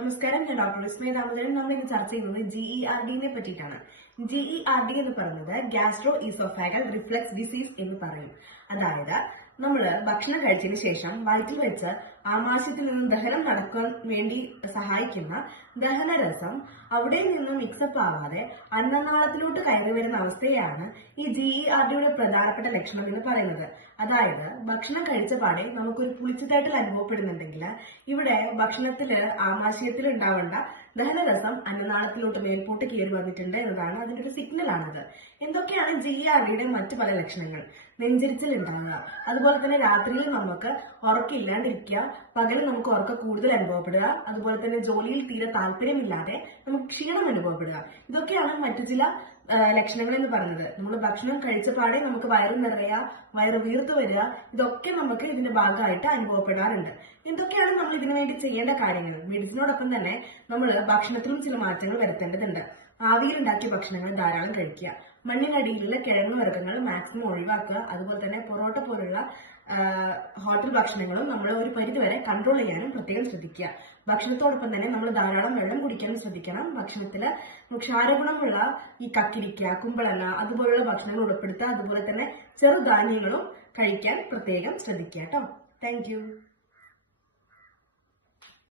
നമസ്കാരം, ഞാൻ ഡോക്ടർ വിസ്മയ ദാമോദരൻ. നമ്മൾ ഇന്ന് ചർച്ച ചെയ്യുന്നത് GERD പറ്റിയിട്ടാണ്. GERD എന്ന് പറയുന്നത് ഗ്യാസ്ട്രോ ഈസോഫാഗൽ റിഫ്ലക്സ് ഡിസീസ് എന്ന് പറയും. അതായത് നമ്മൾ ഭക്ഷണം കഴിച്ചതിന് ശേഷം വയറ്റിൽ വെച്ച് ആമാശയത്തിൽ നിന്നും ദഹനം നടക്കാൻ വേണ്ടി സഹായിക്കുന്ന ദഹനരസം അവിടെ നിന്നും മിക്സപ്പ് ആവാതെ അന്നനാളത്തിലോട്ട് കയറി വരുന്ന അവസ്ഥയാണ് ഈ GERDയുടെ പ്രധാനപ്പെട്ട ലക്ഷണം എന്ന് പറയുന്നത്. അതായത് ഭക്ഷണം കഴിച്ച പാടെ നമുക്കൊരു പുളിച്ചതായിട്ട് അനുഭവപ്പെടുന്നുണ്ടെങ്കിൽ ഇവിടെ ഭക്ഷണത്തില് ആമാശയത്തിൽ ഉണ്ടാവേണ്ട ദഹനരസം അന്നനാളത്തിലോട്ട് മേൽപോട്ട് കയറി വന്നിട്ടുണ്ട് എന്നതാണ് അതിന്റെ ഒരു സിഗ്നൽ ആണത്. എന്തൊക്കെയാണ് GERDയുടെ മറ്റു പല ലക്ഷണങ്ങൾ? നെഞ്ചരിച്ചിൽ ഉണ്ടാകുക, അതുപോലെ തന്നെ രാത്രിയിൽ നമുക്ക് ഉറക്കമില്ലാണ്ടിരിക്കുക, പകൽ നമുക്ക് ഉറക്കം കൂടുതൽ അനുഭവപ്പെടുക, അതുപോലെ തന്നെ ജോലിയിൽ തീരെ താല്പര്യമില്ലാതെ നമുക്ക് ക്ഷീണം അനുഭവപ്പെടുക. ഇതൊക്കെയാണ് മറ്റു ചില ലക്ഷണങ്ങൾ എന്ന് പറയുന്നത്. നമ്മൾ ഭക്ഷണം കഴിച്ച പാടെ നമുക്ക് വയറ് നിറയുക, വയറ് വീർത്തു വരിക, ഇതൊക്കെ നമുക്ക് ഇതിന്റെ ഭാഗമായിട്ട് അനുഭവപ്പെടാറുണ്ട്. എന്തൊക്കെയാണ് നമ്മൾ ഇതിനു വേണ്ടി ചെയ്യേണ്ട കാര്യങ്ങൾ? മെഡിസിനോടൊപ്പം തന്നെ നമ്മൾ ഭക്ഷണത്തിലും ചില മാറ്റങ്ങൾ വരുത്തേണ്ടതുണ്ട്. ആവിയിലുണ്ടാക്കിയ ഭക്ഷണങ്ങൾ ധാരാളം കഴിക്കുക, മണ്ണിനടിയിലുള്ള കിഴങ്ങ് വർഗ്ഗങ്ങൾ മാക്സിമം ഒഴിവാക്കുക, അതുപോലെ തന്നെ പൊറോട്ട പോലുള്ള ഹോട്ടൽ ഭക്ഷണങ്ങളും നമ്മൾ ഒരു പരിധിവരെ കൺട്രോൾ ചെയ്യാനും പ്രത്യേകം ശ്രദ്ധിക്കുക. ഭക്ഷണത്തോടൊപ്പം തന്നെ നമ്മൾ ധാരാളം വെള്ളം കുടിക്കാനും ശ്രദ്ധിക്കണം. ഭക്ഷണത്തില് ക്ഷാരഗുണമുള്ള ഈ കക്കിരിക്ക, കുമ്പളങ്ങ അതുപോലുള്ള ഭക്ഷണങ്ങൾ ഉൾപ്പെടുത്തുക. അതുപോലെ തന്നെ ചെറുധാന്യങ്ങളും കഴിക്കാൻ പ്രത്യേകം ശ്രദ്ധിക്കുക കേട്ടോ. താങ്ക്